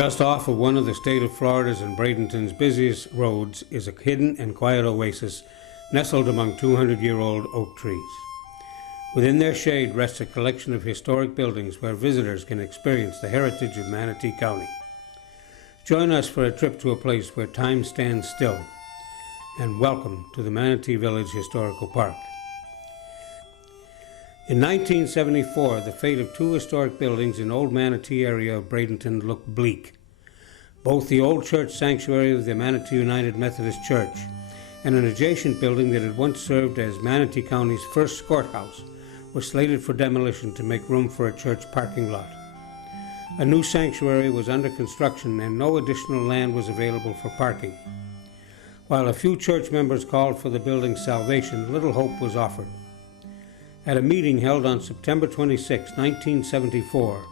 Just off of one of the state of Florida's and Bradenton's busiest roads is a hidden and quiet oasis nestled among 200-year-old oak trees. Within their shade rests a collection of historic buildings where visitors can experience the heritage of Manatee County. Join us for a trip to a place where time stands still, and welcome to the Manatee Village Historical Park. In 1974, the fate of two historic buildings in Old Manatee area of Bradenton looked bleak. Both the old church sanctuary of the Manatee United Methodist Church and an adjacent building that had once served as Manatee County's first courthouse were slated for demolition to make room for a church parking lot. A new sanctuary was under construction and no additional land was available for parking. While a few church members called for the building's salvation, little hope was offered. At a meeting held on September 26, 1974,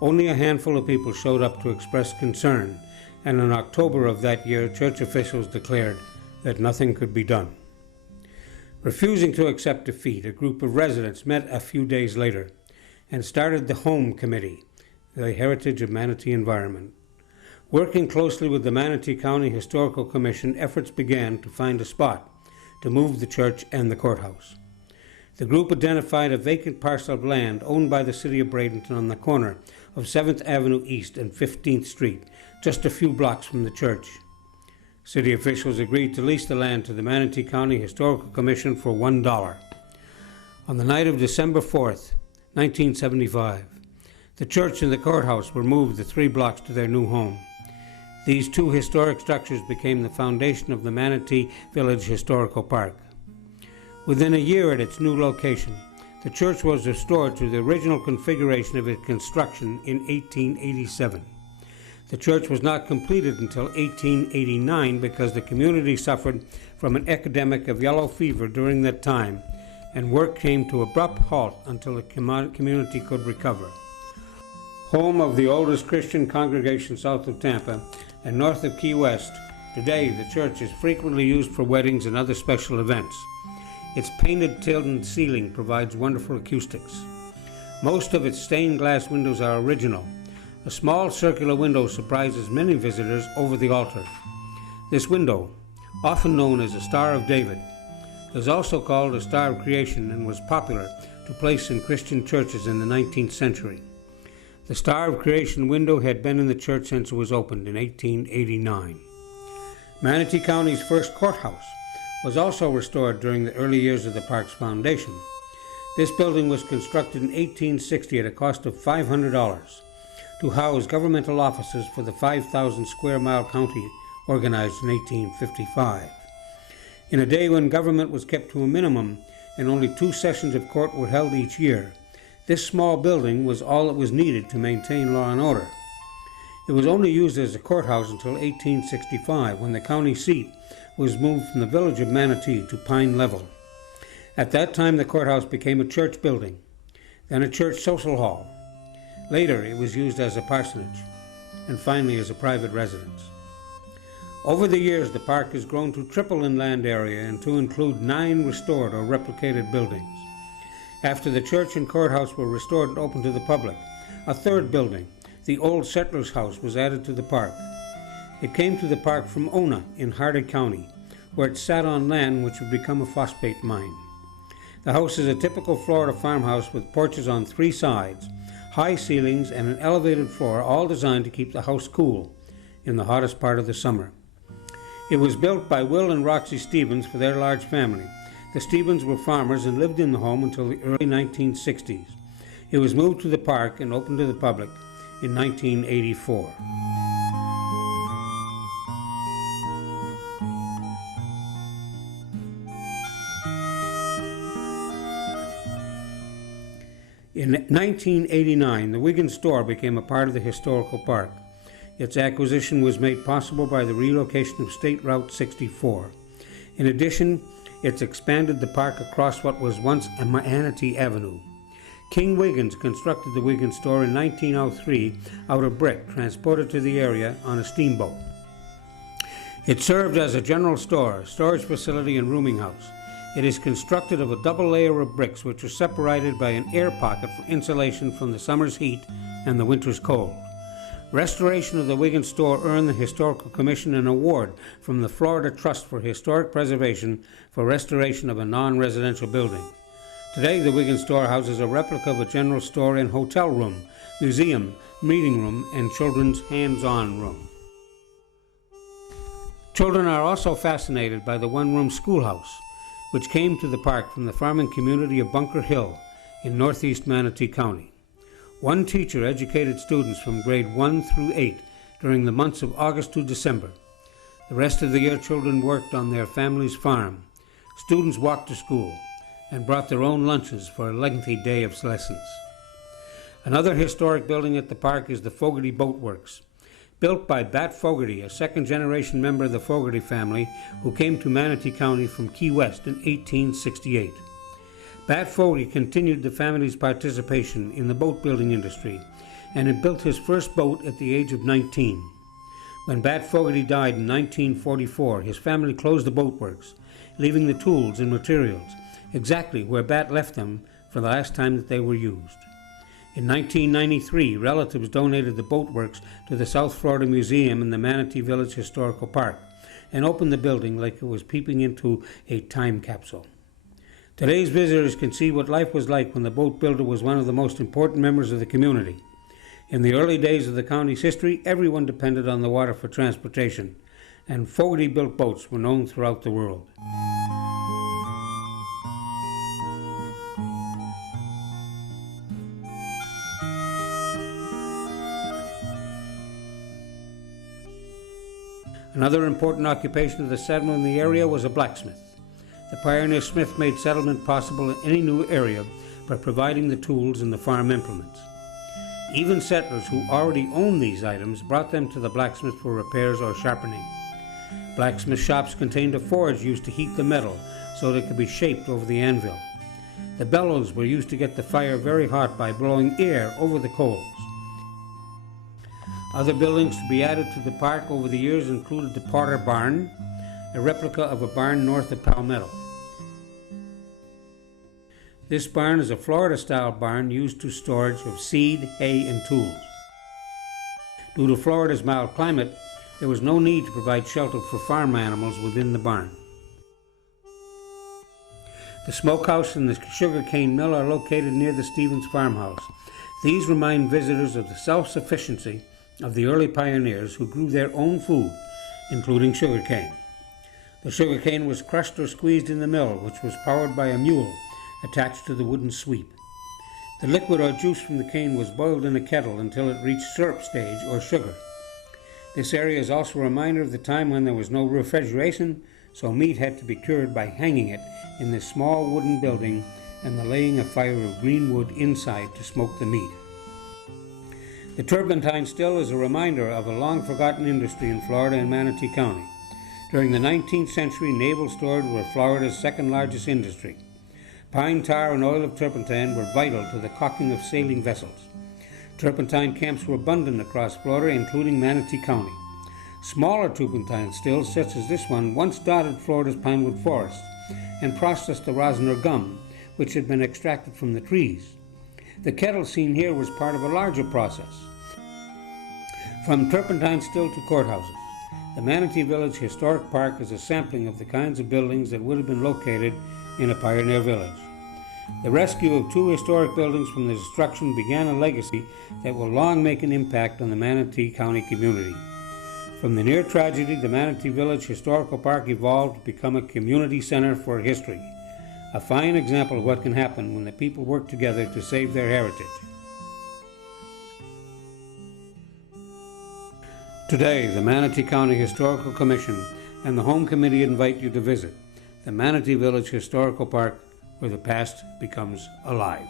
only a handful of people showed up to express concern, and in October of that year, church officials declared that nothing could be done. Refusing to accept defeat, a group of residents met a few days later and started the Home Committee, the Heritage of Manatee Environment. Working closely with the Manatee County Historical Commission, efforts began to find a spot to move the church and the courthouse. The group identified a vacant parcel of land owned by the city of Bradenton on the corner of 7th Avenue East and 15th Street, just a few blocks from the church. City officials agreed to lease the land to the Manatee County Historical Commission for $1. On the night of December 4th, 1975, the church and the courthouse were moved the 3 blocks to their new home. These two historic structures became the foundation of the Manatee Village Historical Park. Within a year at its new location, the church was restored to the original configuration of its construction in 1887. The church was not completed until 1889 because the community suffered from an epidemic of yellow fever during that time, and work came to abrupt halt until the community could recover. Home of the oldest Christian congregation south of Tampa and north of Key West, today the church is frequently used for weddings and other special events. Its painted tiled ceiling provides wonderful acoustics. Most of its stained glass windows are original. A small circular window surprises many visitors over the altar. This window, often known as the Star of David, is also called a Star of Creation and was popular to place in Christian churches in the 19th century. The Star of Creation window had been in the church since it was opened in 1889. Manatee County's first courthouse was also restored during the early years of the park's foundation. This building was constructed in 1860 at a cost of $500 to house governmental offices for the 5,000 square mile county organized in 1855. In a day when government was kept to a minimum and only 2 sessions of court were held each year, this small building was all that was needed to maintain law and order. It was only used as a courthouse until 1865, when the county seat was moved from the village of Manatee to Pine Level. At that time, the courthouse became a church building, then a church social hall. Later, it was used as a parsonage, and finally as a private residence. Over the years, the park has grown to triple in land area and to include 9 restored or replicated buildings. After the church and courthouse were restored and opened to the public, a 3rd building, the old settler's house, was added to the park. It came to the park from Ona in Hardin County, where it sat on land which would become a phosphate mine. The house is a typical Florida farmhouse with porches on 3 sides, high ceilings, and an elevated floor, all designed to keep the house cool in the hottest part of the summer. It was built by Will and Roxy Stevens for their large family. The Stevens were farmers and lived in the home until the early 1960s. It was moved to the park and opened to the public in 1984. In 1989, the Wiggin store became a part of the historical park. Its acquisition was made possible by the relocation of State Route 64. In addition, it's expanded the park across what was once a Manatee Avenue. King Wiggins constructed the Wiggin store in 1903 out of brick transported to the area on a steamboat. It served as a general store, storage facility, and rooming house. It is constructed of a double layer of bricks which are separated by an air pocket for insulation from the summer's heat and the winter's cold. Restoration of the Wigan store earned the Historical Commission an award from the Florida Trust for Historic Preservation for restoration of a non-residential building. Today, the Wigan store houses a replica of a general store and hotel room, museum, meeting room, and children's hands-on room. Children are also fascinated by the one-room schoolhouse, which came to the park from the farming community of Bunker Hill in northeast Manatee County. One teacher educated students from grade 1 through 8 during the months of August to December. The rest of the year, children worked on their family's farm. Students walked to school and brought their own lunches for a lengthy day of lessons. Another historic building at the park is the Fogarty Boat Works. Built by Bat Fogarty, a second-generation member of the Fogarty family who came to Manatee County from Key West in 1868. Bat Fogarty continued the family's participation in the boat building industry and had built his first boat at the age of 19. When Bat Fogarty died in 1944, his family closed the boat works, leaving the tools and materials exactly where Bat left them for the last time that they were used. In 1993, relatives donated the boatworks to the South Florida Museum in the Manatee Village Historical Park and opened the building like it was peeping into a time capsule. Today's visitors can see what life was like when the boat builder was one of the most important members of the community. In the early days of the county's history, everyone depended on the water for transportation, and Fogarty-built boats were known throughout the world. Another important occupation of the settlement in the area was a blacksmith. The pioneer smith made settlement possible in any new area by providing the tools and the farm implements. Even settlers who already owned these items brought them to the blacksmith for repairs or sharpening. Blacksmith shops contained a forge used to heat the metal so that it could be shaped over the anvil. The bellows were used to get the fire very hot by blowing air over the coals. Other buildings to be added to the park over the years included the Potter Barn, a replica of a barn north of Palmetto. This barn is a Florida-style barn used to storage of seed, hay, and tools. Due to Florida's mild climate, there was no need to provide shelter for farm animals within the barn. The smokehouse and the sugarcane mill are located near the Stevens farmhouse. These remind visitors of the self-sufficiency of the early pioneers who grew their own food, including sugarcane. The sugarcane was crushed or squeezed in the mill, which was powered by a mule attached to the wooden sweep. The liquid or juice from the cane was boiled in a kettle until it reached syrup stage or sugar. This area is also a reminder of the time when there was no refrigeration, so meat had to be cured by hanging it in this small wooden building and the laying a fire of green wood inside to smoke the meat. The turpentine still is a reminder of a long-forgotten industry in Florida and Manatee County. During the 19th century, naval storage were Florida's second-largest industry. Pine tar and oil of turpentine were vital to the caulking of sailing vessels. Turpentine camps were abundant across Florida, including Manatee County. Smaller turpentine stills, such as this one, once dotted Florida's pinewood forests and processed the rosin or gum, which had been extracted from the trees. The kettle seen here was part of a larger process. From turpentine still to courthouses, the Manatee Village Historic Park is a sampling of the kinds of buildings that would have been located in a pioneer village. The rescue of two historic buildings from the destruction began a legacy that will long make an impact on the Manatee County community. From the near tragedy, the Manatee Village Historical Park evolved to become a community center for history, a fine example of what can happen when the people work together to save their heritage. Today, the Manatee County Historical Commission and the Home Committee invite you to visit the Manatee Village Historical Park, where the past becomes alive.